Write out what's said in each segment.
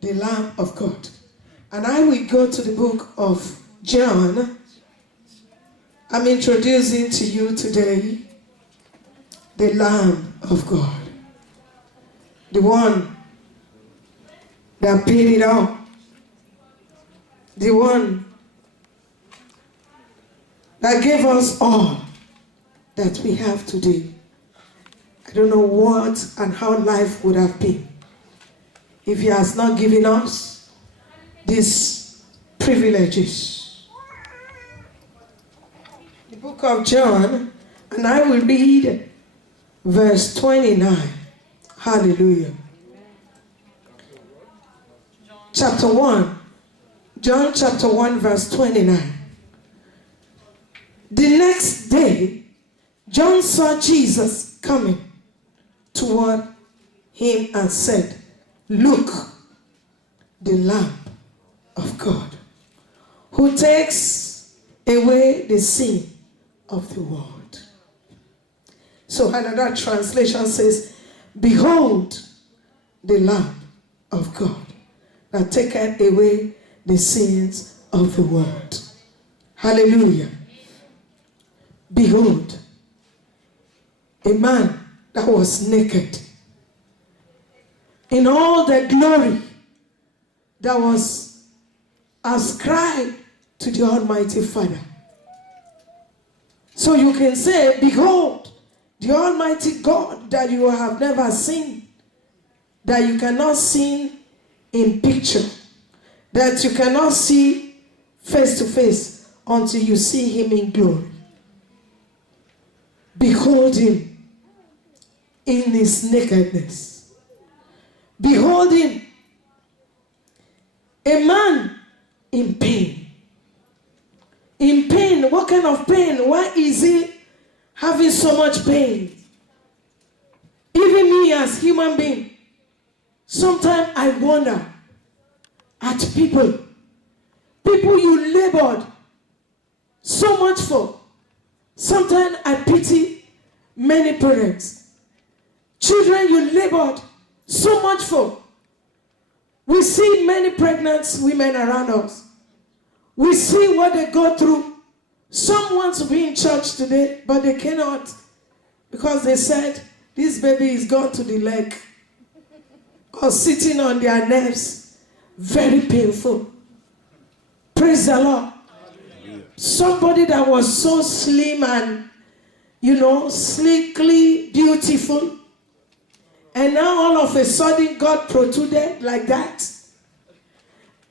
the Lamb of God. And I will go to the book of John. I'm introducing to you today the Lamb of God. The one that paid it all. The one that gave us all that we have today. I don't know what and how life would have been if he has not given us these privileges. The book of John, and I will read verse 29. Hallelujah. Chapter 1. John chapter 1 verse 29. The next day, John saw Jesus coming toward him and said, "Look, the Lamb of God, who takes away the sin of the world." So another translation says, "Behold, the Lamb of God, that taketh away the sins of the world." Hallelujah. Behold, a man that was naked, in all the glory that was ascribed to the Almighty Father. So you can say, behold, the Almighty God that you have never seen, that you cannot see in picture, that you cannot see face to face until you see him in glory. Behold him in his nakedness. Behold him, a man in pain. In pain, what kind of pain? Why is he having so much pain? Even me as human being, sometimes I wonder at people you labored so much for. Sometimes I pity many parents. Children you labored so much for. We see many pregnant women around us. We see what they go through. Some want to be in church today, but they cannot, because they said, this baby is gone to the leg, or sitting on their nerves. Very painful. Praise the Lord. Somebody that was so slim and, sleekly beautiful, and now all of a sudden God protruded like that.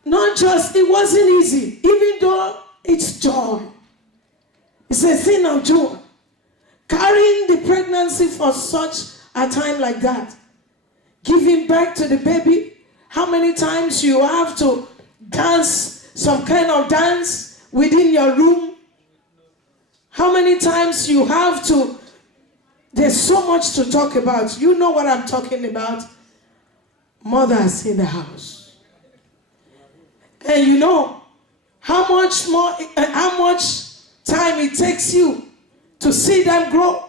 Not just, it wasn't easy, even though it's joy. It's a thing of joy. Carrying the pregnancy for such a time like that. Giving birth to the baby. How many times you have to dance some kind of dance within your room? How many times you have to, there's so much to talk about. You know what I'm talking about. Mothers in the house. And you know how much time it takes you to see them grow.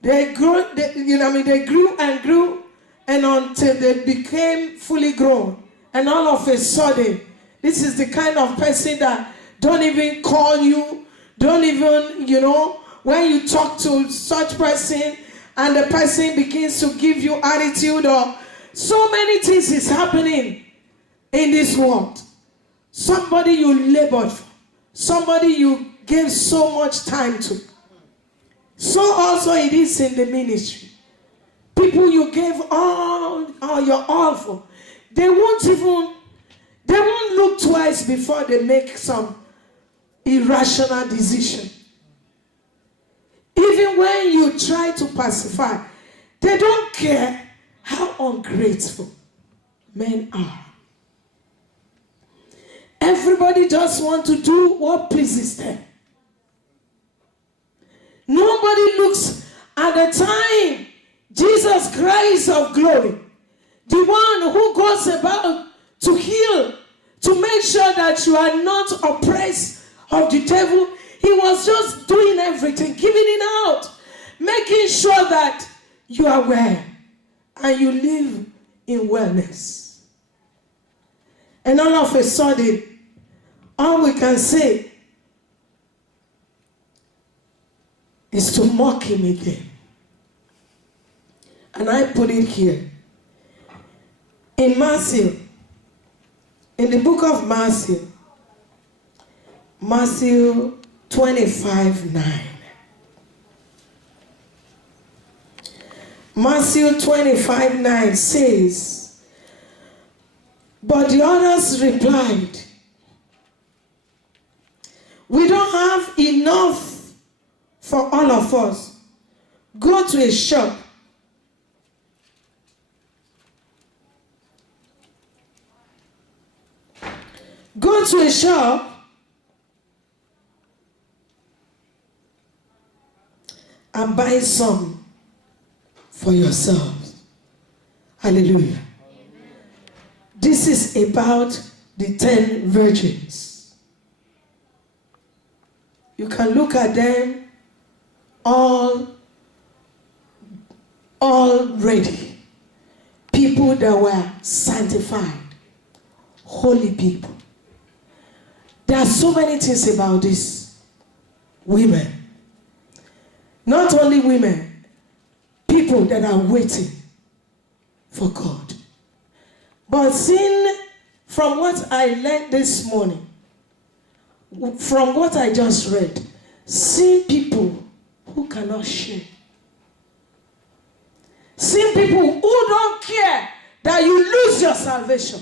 They grew, they grew and grew, and until they became fully grown. And all of a sudden, this is the kind of person that don't even call you, don't even, when you talk to such person and the person begins to give you attitude, or so many things is happening in this world. Somebody you labored for, somebody you gave so much time to. So also it is in the ministry. People you gave all your all for. They won't look twice before they make some irrational decision. Even when you try to pacify, they don't care how ungrateful men are. Everybody just wants to do what pleases them. Nobody looks at the time Jesus Christ of glory, the one who goes about to heal, to make sure that you are not oppressed of the devil. He was just doing everything, giving it out, making sure that you are well and you live in wellness. And all of a sudden, all we can say is to mock him again. And I put it here. In Matthew, in the book of Matthew, Matthew 25:9. Matthew 25:9 says, but the others replied, we don't have enough for all of us. Go to a shop. Go to a shop and buy some for yourselves. Hallelujah. Amen. This is about the 10 virgins. You can look at them all ready. People that were sanctified. Holy people. There are so many things about these women. Not only women, people that are waiting for God. But seeing from what I learned this morning, from what I just read, seeing people who cannot share. Seeing people who don't care that you lose your salvation.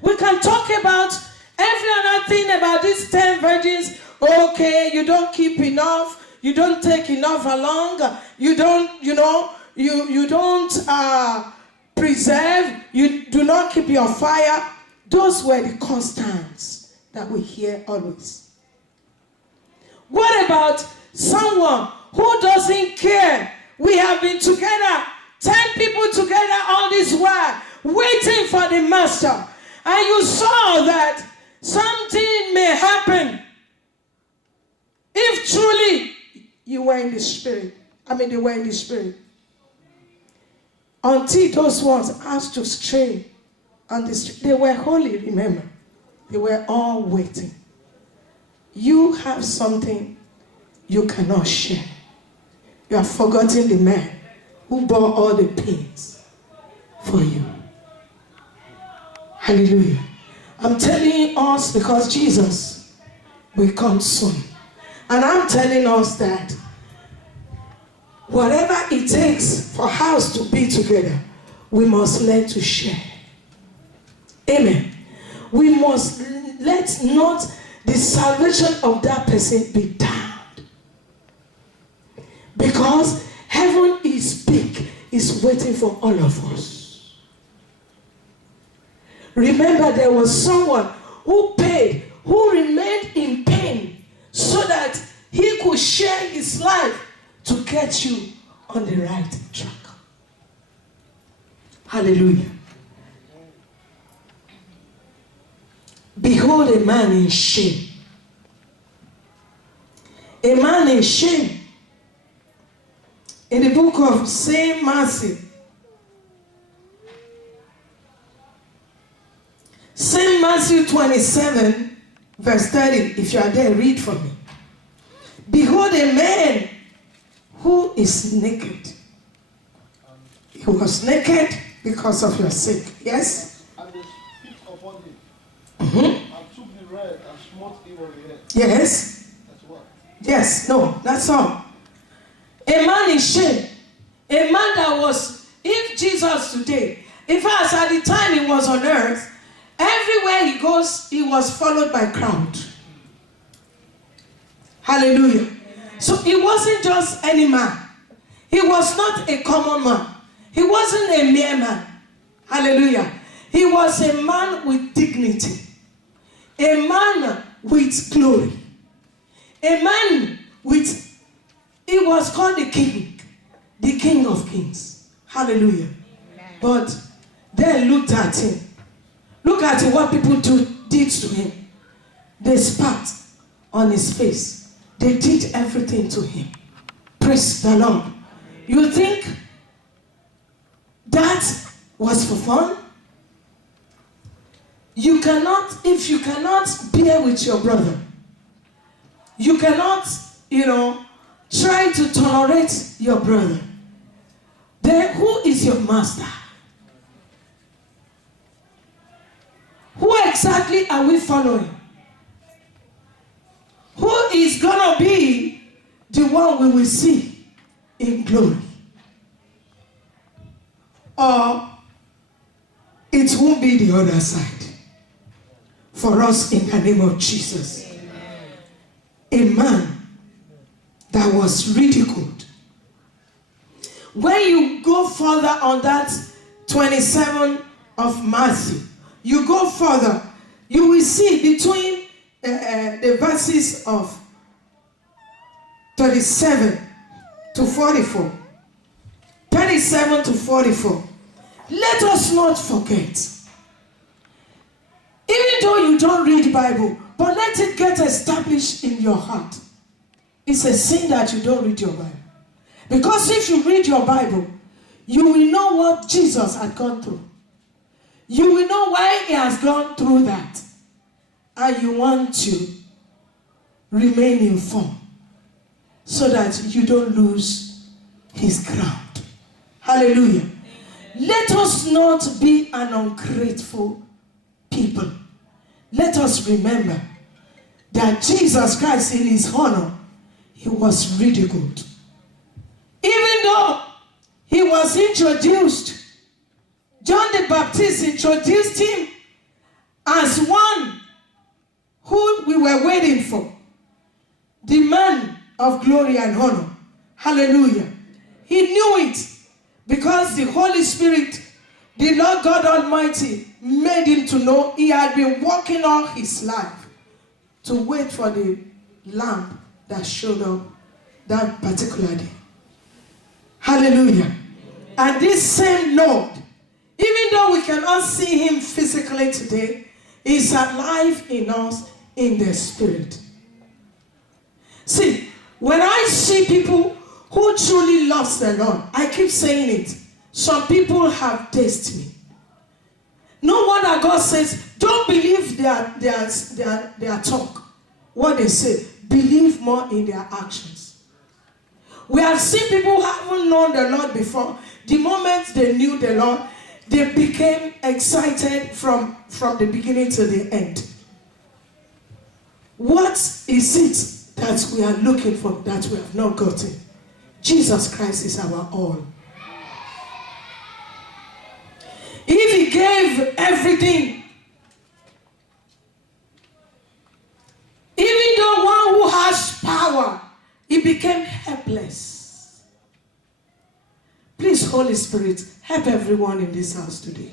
We can talk about every other thing about these 10 virgins. Okay, you don't keep enough. You don't take enough along. You don't, you don't preserve. You do not keep your fire. Those were the constants that we hear always. What about someone who doesn't care? We have been together, 10 people together all this while, waiting for the master. And you saw that something may happen if truly you were in the spirit. They were in the spirit. Until those ones asked to stray on the street. They were holy, remember. They were all waiting. You have something you cannot share. You have forgotten the man who bore all the pains for you. Hallelujah. I'm telling us because Jesus will come soon. And I'm telling us that whatever it takes for house to be together, we must learn to share. Amen. We must let not the salvation of that person be damned. Because heaven is big, is waiting for all of us. Remember, there was someone who paid, who remained in pain, so that he could share his life to get you on the right track. Hallelujah. Behold a man in shame. A man in shame. In the book of St. Matthew. St. Matthew 27, verse 30. If you are there, read for me. Behold a man who is naked. He was naked because of your sake. Yes? And they spit upon him. Mm-hmm. And took the reed and smote him on the head. Yes? That's what? Yes, no, that's all. A man in shame. A man that was, if Jesus today, in fact, at the time he was on earth, everywhere he goes, he was followed by crowd. Hallelujah. Amen. So he wasn't just any man. He was not a common man. He wasn't a mere man. Hallelujah. He was a man with dignity. A man with glory. A man with, he was called the King of Kings. Hallelujah. Amen. But they looked at him. Look at what people did to him. They spat on his face. They did everything to him. Praise the Lord. You think that was for fun? you cannot, if you cannot bear with your brother, you cannot, try to tolerate your brother, then who is your master? Who exactly are we following? Who is going to be the one we will see in glory? Or it won't be the other side for us in the name of Jesus. A man that was ridiculed. When you go further on that 27 of Matthew, you go further, you will see between the verses of 37 to 44. 37 to 44. Let us not forget. Even though you don't read the Bible, but let it get established in your heart. It's a sin that you don't read your Bible. Because if you read your Bible, you will know what Jesus had gone through. You will know why he has gone through that. And you want to remain informed so that you don't lose his ground. Hallelujah. Let us not be an ungrateful people. Let us remember that Jesus Christ, in his honor, he was ridiculed. Even though he was introduced, John the Baptist introduced him as one who we were waiting for. The man of glory and honor. Hallelujah. He knew it because the Holy Spirit, the Lord God Almighty, made him to know he had been walking all his life to wait for the lamb that showed up that particular day. Hallelujah. And this same Lord, even though we cannot see him physically today, is alive in us in the spirit. See, when I see people who truly love the Lord, I keep saying it. Some people have tasted me. No wonder God says, don't believe their talk, what they say. Believe more in their actions. We have seen people who haven't known the Lord before. The moment they knew the Lord, they became excited from the beginning to the end. What is it that we are looking for that we have not gotten? Jesus Christ is our all. If he gave everything, even though one who has power, he became helpless. Please, Holy Spirit, help everyone in this house today.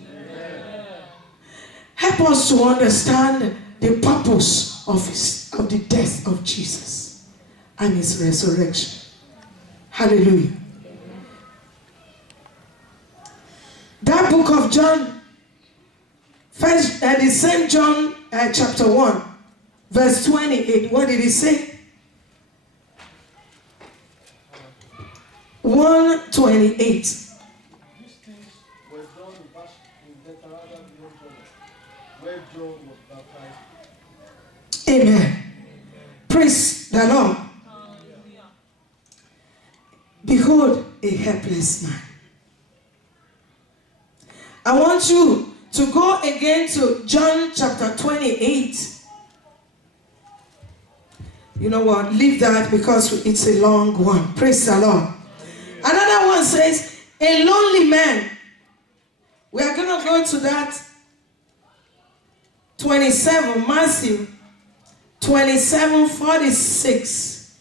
Help us to understand the purpose of the death of Jesus and his resurrection. Hallelujah. That book of John, the same John chapter 1, verse 28, what did he say? 1:28. These things were done in Bethsaida near Jordan, where John was baptized. Amen. Praise the Lord. Behold, a helpless man. I want you to go again to John chapter 28. You know what? Leave that because it's a long one. Praise the Lord. Another one says, a lonely man. We are going to go to that 27, Matthew 27:46.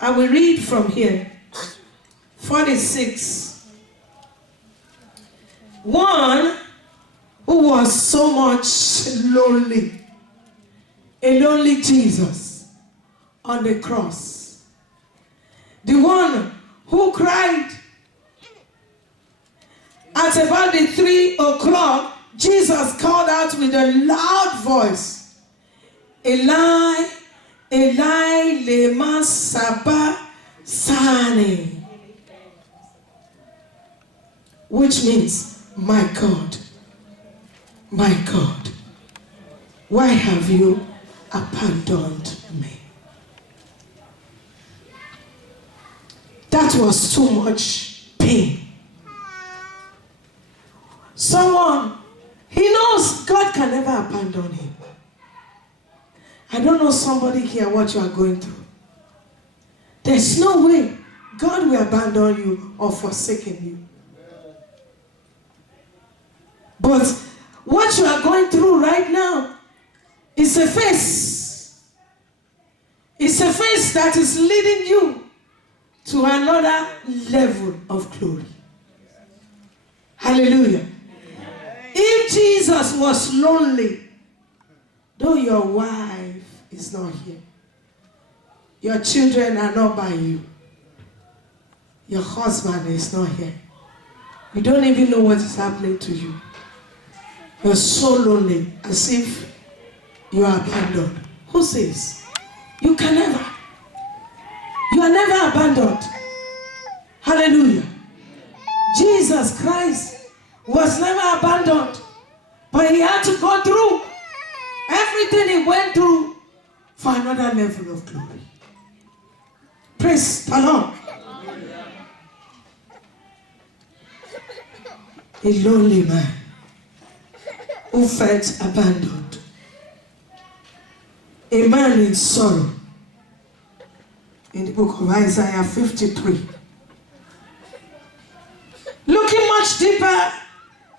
I will read from here. 46. One who was so much lonely. A lonely Jesus on the cross. The one who cried at about the 3 o'clock. Jesus called out with a loud voice, Eli, Eli, lema sabachthani, which means, my God, why have you abandoned me? That was too much pain. Someone, he knows God can never abandon him. I don't know somebody here what you are going through. There's no way God will abandon you or forsaken you. But what you are going through right now is a phase. It's a phase that is leading you to another level of glory. Hallelujah. If Jesus was lonely, though your wife is not here, your children are not by you, your husband is not here, you don't even know what is happening to you. You're so lonely, as if you are abandoned. Who says? You can never. You are never abandoned. Hallelujah. Jesus Christ was never abandoned, but he had to go through everything he went through for another level of glory. Praise the Lord. A lonely man who felt abandoned. A man in sorrow. In the book of Isaiah 53. Looking much deeper,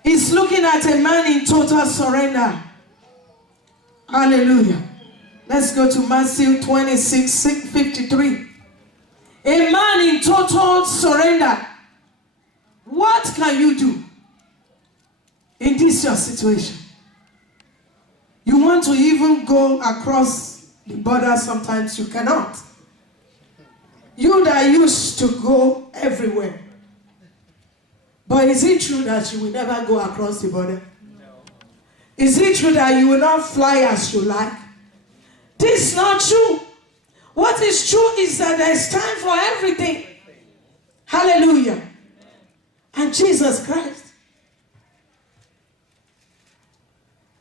he's looking at a man in total surrender. Hallelujah. Let's go to Matthew 26:53. A man in total surrender. What can you do in this your situation? You want to even go across the border, sometimes you cannot. You that used to go everywhere. But is it true that you will never go across the border? No. Is it true that you will not fly as you like? This is not true. What is true is that there is time for everything. Hallelujah. And Jesus Christ.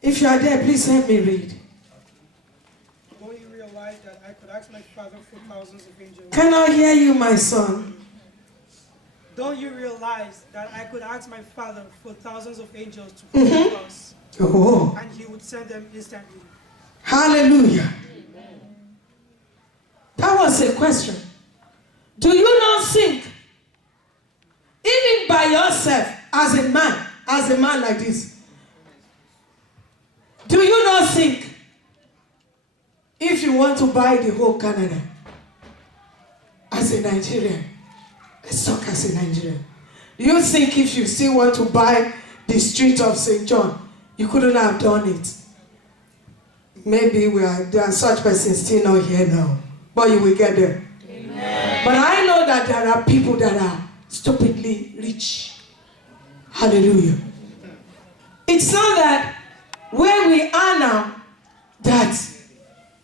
If you are there, please help me read. Don't you realize that I could ask my Father for thousands of angels? Cannot hear you, my son. Don't you realize that I could ask my Father for thousands of angels to protect us? Oh. And he would send them instantly. Hallelujah. That was a question. Do you not think, even by yourself, as a man like this, do you not think, if you want to buy the whole Canada, as a Nigerian, let's talk as a Nigerian, do you think if you still want to buy the street of St. John, you couldn't have done it? Maybe there are such persons still not here now, but you will get there. Amen. But I know that there are people that are stupidly rich. Hallelujah. It's not that where we are now, that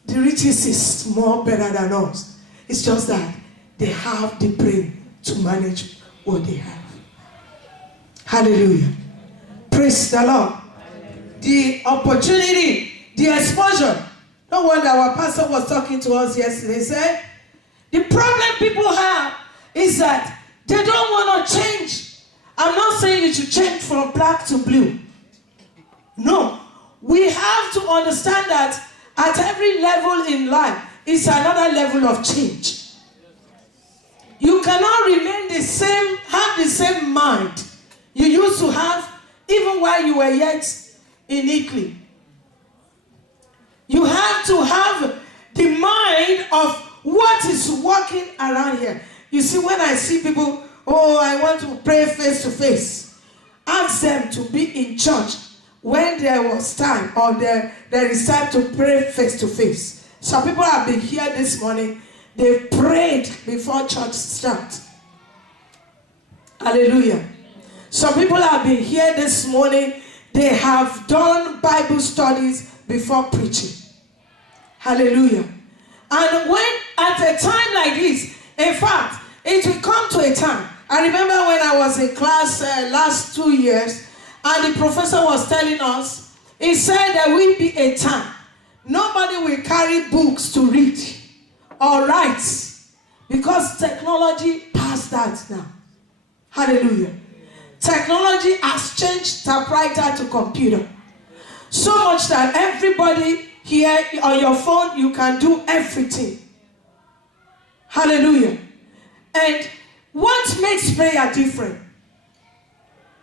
the riches is more better than us. It's just that they have the brain to manage what they have. Hallelujah. Praise the Lord. The opportunity, the exposure. No wonder our pastor was talking to us yesterday. He said, the problem people have is that they don't want to change. I'm not saying you should change from black to blue. No. We have to understand that at every level in life is another level of change. You cannot remain the same, have the same mind you used to have even while you were yet in Italy. You have to have the mind of what is working around here. You see, when I see people, oh, I want to pray face to face, ask them to be in church when there was time, or there is time to pray face to face. Some people have been here this morning, they prayed before church starts. Hallelujah. Some people have been here this morning, they have done Bible studies before preaching. Hallelujah. And when at a time like this, in fact, it will come to a time. I remember when I was in class last 2 years, and the professor was telling us, he said there will be a time nobody will carry books to read or write because technology passed that now. Hallelujah. Technology has changed typewriter to computer. So much that everybody here on your phone, you can do everything. Hallelujah. And what makes prayer different?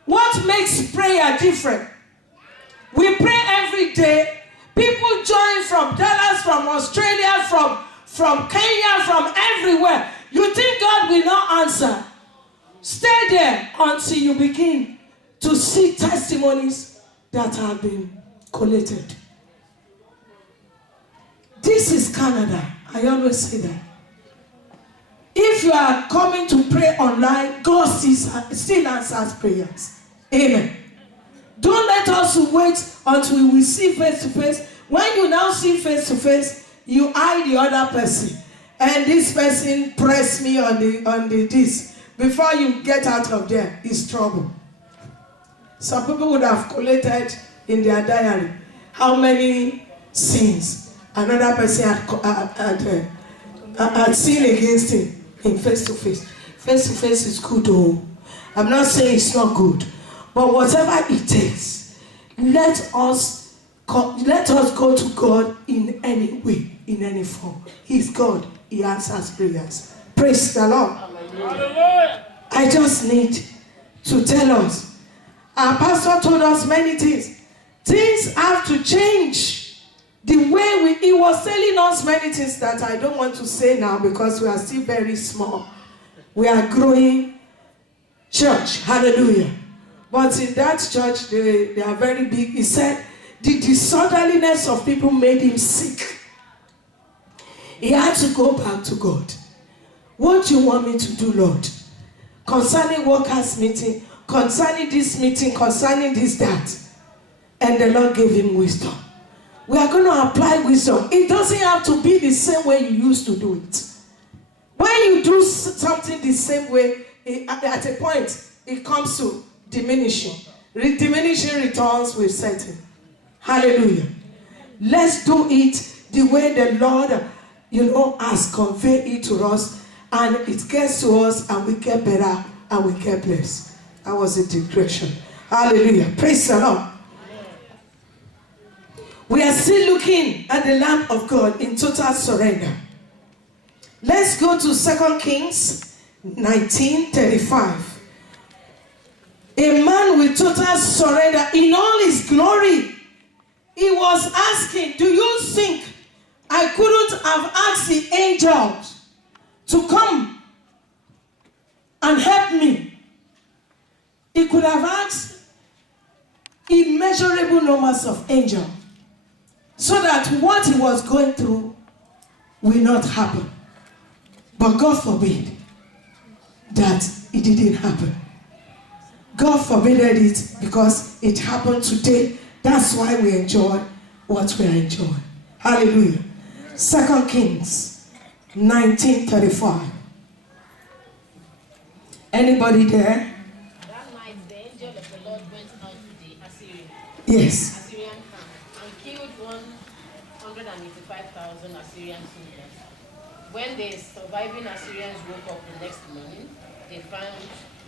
What makes prayer different? We pray every day. People join from Dallas, from Australia, from Kenya, from everywhere. You think God will not answer? Stay there until you begin to see testimonies that have been collated. This is Canada. I always say that. If you are coming to pray online, God still answers prayers. Amen. Don't let us wait until we see face to face. When you now see face to face, you eye the other person. And this person press me on the this. Before you get out of there, it's trouble. Some people would have collated in their diary how many sins another person had sinned against him in face to face. Face to face is good, though. I'm not saying it's not good, but whatever it takes, let us go to God in any way, in any form. He's God. He answers prayers. Praise the Lord. Hallelujah. I just need to tell us. Our pastor told us many things. Things have to change. The way he was telling us many things that I don't want to say now because we are still very small. We are growing church. Hallelujah. But in that church, they are very big. He said, the disorderliness of people made him sick. He had to go back to God. What do you want me to do, Lord? Concerning workers' meeting, concerning this meeting, concerning this, that. And the Lord gave him wisdom. We are going to apply wisdom. It doesn't have to be the same way you used to do it. When you do something the same way, at a point, it comes to diminishing. Diminishing returns will set in. Hallelujah. Let's do it the way the Lord, has conveyed it to us, and it gets to us, and we get better, and we get blessed. That was a digression. Hallelujah. Praise the Lord. We are still looking at the Lamb of God in total surrender. Let's go to 2 Kings 19:35. A man with total surrender in all his glory. He was asking, do you think I couldn't have asked the angels to come and help me? He could have asked immeasurable numbers of angels so that what he was going through will not happen. But God forbid that it didn't happen. God forbade it because it happened today. That's why we enjoy what we are enjoying. Hallelujah. 2 Kings 19:35. Anybody there? That night the angel of the Lord went out to the Assyrian camp and killed 185,000 Assyrian soldiers. When the surviving Assyrians woke up the next morning, they found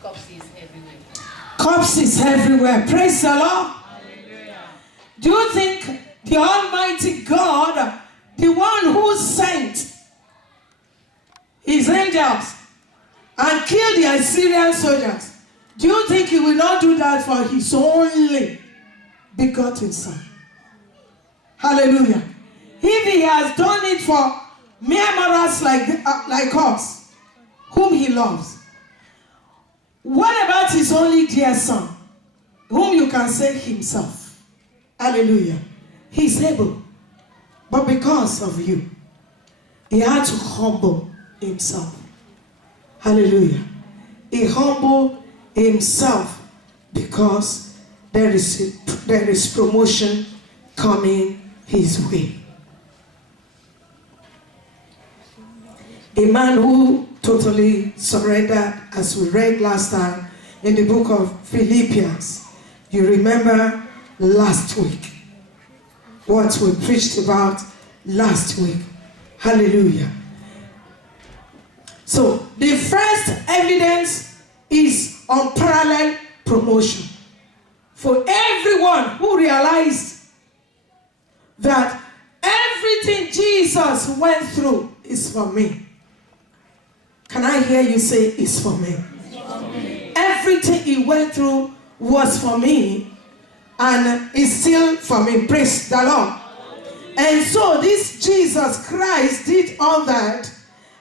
corpses everywhere. Corpses everywhere. Praise the Lord. Hallelujah. Do you think the Almighty God, the one who sent his angels and killed the Assyrian soldiers, do you think he will not do that for his only begotten son? Hallelujah. If he has done it for mere mortals like us, whom he loves, what about his only dear son, whom you can say himself? Hallelujah. He's able. But because of you, he had to humble himself. Hallelujah. He humbled himself because there is promotion coming his way. A man who totally surrendered, as we read last time in the book of Philippians. You remember last week. what we preached about last week. Hallelujah. So the first evidence is unparalleled promotion. For everyone who realized that everything Jesus went through is for me. Can I hear you say it's for me? Everything he went through was for me and is still for me. Praise the Lord. And so this Jesus Christ did all that,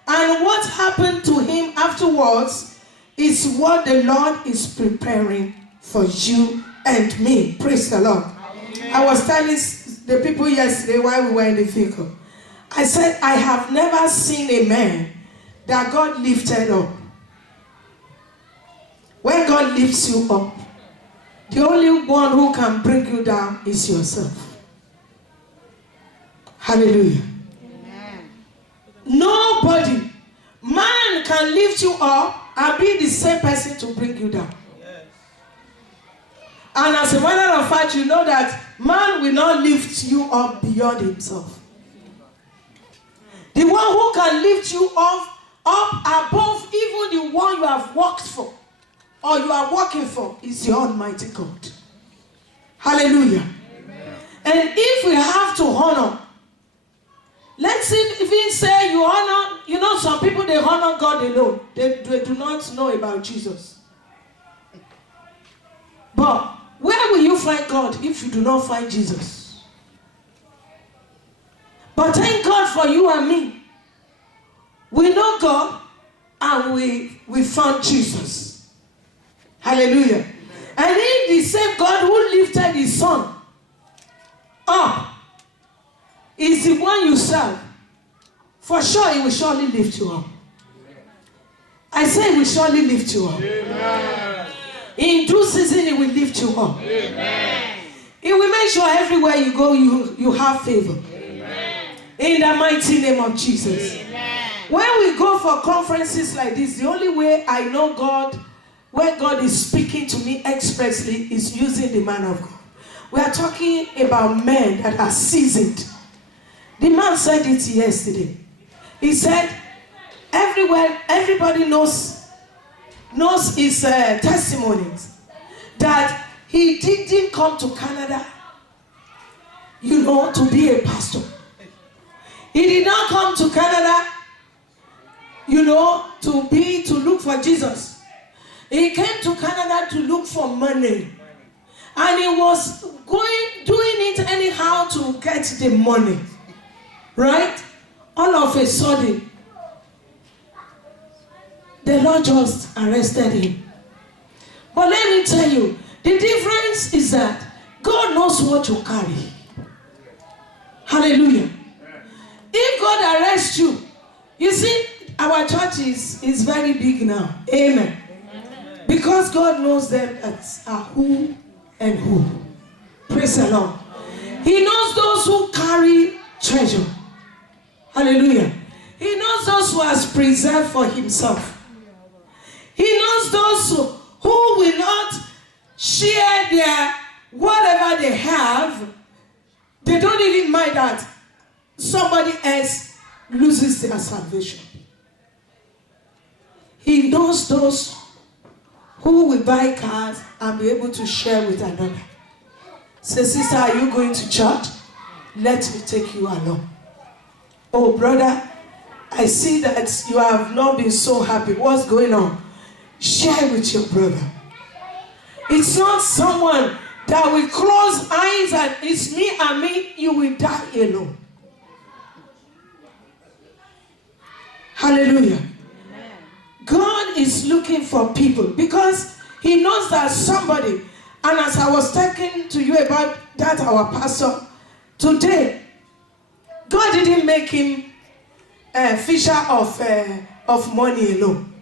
and what happened to him afterwards is what the Lord is preparing for you and me. Praise the Lord. I was telling the people yesterday while we were in the vehicle, I said, I have never seen a man that God lifted up. When God lifts you up, the only one who can bring you down is yourself. Hallelujah. Amen. Nobody, man can lift you up and be the same person to bring you down. Yes. And as a matter of fact, you know that man will not lift you up beyond himself. The one who can lift you up above even the one you have worked for or you are working for is the Almighty God. Hallelujah. Amen. And if we have to honor, let's see if we say you honor, you know, some people they honor God alone. They do not know about Jesus. But where will you find God if you do not find Jesus? But thank God for you and me. We know God and we found Jesus. Hallelujah. Amen. And if the same God who lifted his son up is the one you serve, for sure he will surely lift you up. I say he will surely lift you up. Amen. In due season he will lift you up. Amen. He will make sure everywhere you go you have favor. Amen. In the mighty name of Jesus. Amen. When we go for conferences like this, the only way I know God, when God is speaking to me expressly, is using the man of God. We are talking about men that are seasoned. The man said it yesterday. He said, everywhere, everybody knows his testimonies, that he didn't come to Canada, you know, to be a pastor. He did not come to Canada, you know, to look for Jesus. He came to Canada to look for money. And he was doing it anyhow to get the money. Right? All of a sudden, the Lord just arrested him. But let me tell you, the difference is that God knows what you carry. Hallelujah. If God arrests you, you see, our church is very big now. Amen. Because God knows them that are who and who. Praise the Lord. He knows those who carry treasure. Hallelujah. He knows those who has preserved for himself. He knows those who will not share their whatever they have. They don't even mind that somebody else loses their salvation. He knows those who will buy cars and be able to share with another. Say, sister, are you going to church? Let me take you along. Oh, brother, I see that you have not been so happy. What's going on? Share with your brother. It's not someone that will close eyes and it's me and me, you will die alone. Hallelujah. Amen. God is looking for people because he knows that somebody, and as I was talking to you about that, our pastor, today, God didn't make him a fisher of money alone.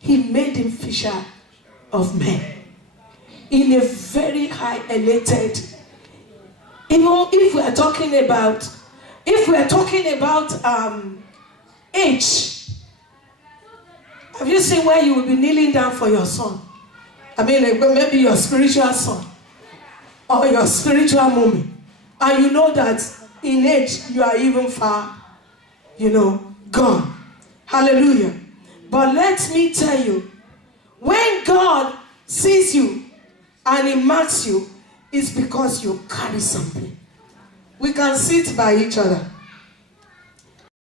He made him fisher of men. In a very high elated, even if we are talking about, age, have you seen where you will be kneeling down for your son? I mean, maybe your spiritual son or your spiritual mommy And you know that in age you are even far, gone. Hallelujah. But let me tell you, when God sees you and He marks you, it's because you carry something. We can sit by each other.